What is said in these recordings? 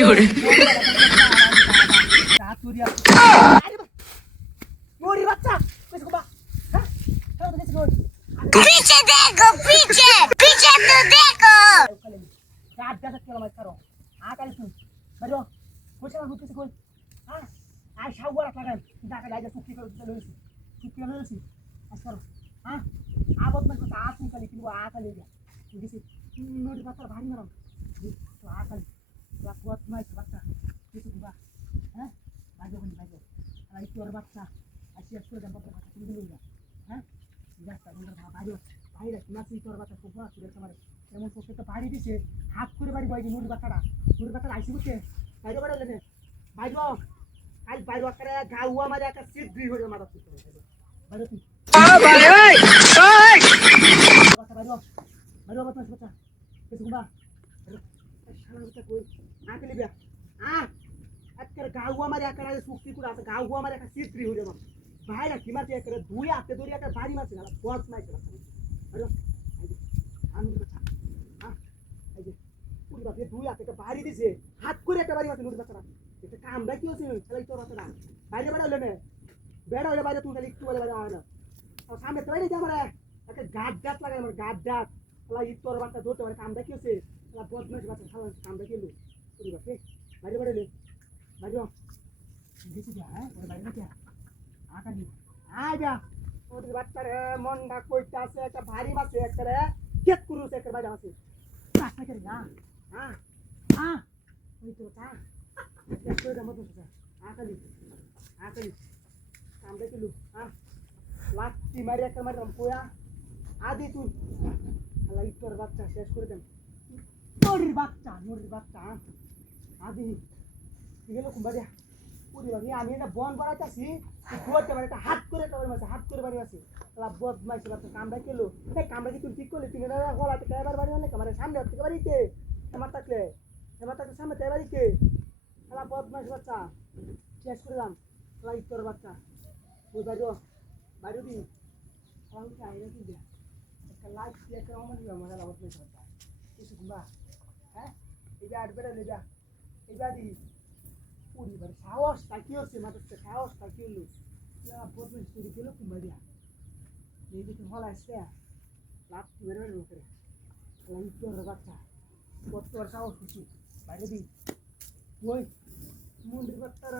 করে पीछे देखो पीछे पीछे तो देखो এমন প্রত্যেকটা বাড়ি দিছে হাত করে বাড়ি বাইরে নুড়ি বাচ্চাটা আইসি বুঝছে বাইরে বাড়ি হলেন বাইর কাল বাইর করে গাউয়া মারে একটা সিট দুই হয়ে মারা তুই বাইরে তুই বাইরে বাচ্চা বাচ্চা কিছু কুমা শালা বাচ্চা কই আকে লিবে আজকের গাউয়া মারে একটা সুক্তি করে আছে গাউয়া মারে একটা সিট দুই হয়ে মারা ভাই না কি মারতে করে দুই হাতে ধরে একটা বাড়ি মারছে না বস মারছে বাইরে আমি বাচ্চা দুই হাতে একটা বাড়ি দিছে হাত করে একটা বাড়ি মারছে নুড়ি বাচ্চাটা এটা কামটা কি হচ্ছে তাহলে তোর বাচ্চাটা বাইরে বেড়া হলে না বেড়া হলে বাইরে তুই খালি একটু বলে বাইরে হয় না সামনে তো বাইরে আমার একটা গাছ লাগাই আমার গাছ তাহলে তোর বাচ্চা ধরতে পারে কামটা কি হচ্ছে বদমাস বাচ্চা খাওয়া কামটা কি হলো তুই বাচ্চা বাইরে বেড়ালে বাইরে দিছি যা হ্যাঁ বাইরে না আটা দি যা ওদের বাচ্চারে মনটা কইতে আছে একটা ভারী মাছ একটা রে কেট করুছে একটা বাইরে আছে রাস্তা করে না ওই তো তা দেখো এটা মত আকালি কামড়ে কিলো লাত্তি মারি একটা মারলাম পোয়া আদি তুই আল্লাহ তোর বাচ্চা শেষ করে দেন নুরির বাচ্চা আদি গেল কুম্বারিয়া পুরি বাড়ি আমি এটা বন বাড়াইতেছি ধরতে পারি একটা হাত করে বাড়ি আছে বদমাইছে বাচ্চা কামড়া কিলো কামড়া কি তুই ঠিক করলি তুই গলাতে এবার বাড়ি অনেক আমার সামনে থেকে বাড়িতে এবার থাকলে সামনে থেকে বাড়িতে খেলা বদমাইশ বাচ্চা শেষ করলাম তোর বাচ্চটা ওই বাড়ি দিন একটা লাইট দিয়ে একটা আমার মজা বদমাইশ বাচ্চা কিছু কুম্বা হ্যাঁ এই যে আট বেড়া লেজা এইবার দি পরিবার সাহসটা কি হচ্ছে মাত্র সাহসটা কি হলো বদমাইশ তৈরি গেল কুম্বা দিয়া এই দেখি হল আসছে লাভ বেড়ে বেড়ে করে তোর বাচ্চা কত সাহস কিছু বাইরে দিন ওই মুন্ডির বাচ্চার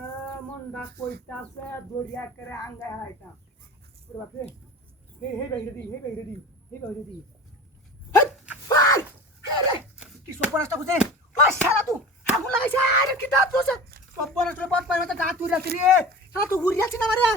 মনটা কইটা আছে দরিয়া করে আঙ্গায় হারাইতাম ওরে বাপরে হে বাইরে দি কি সপনাসটা বুঝে ওই শালা তুই আগুন লাগাইছ আরে কি দাঁত তোছে সপনাসটা পথ পাই মত গা তুই রাখি রে শালা তুই ঘুরি আছিস না মারে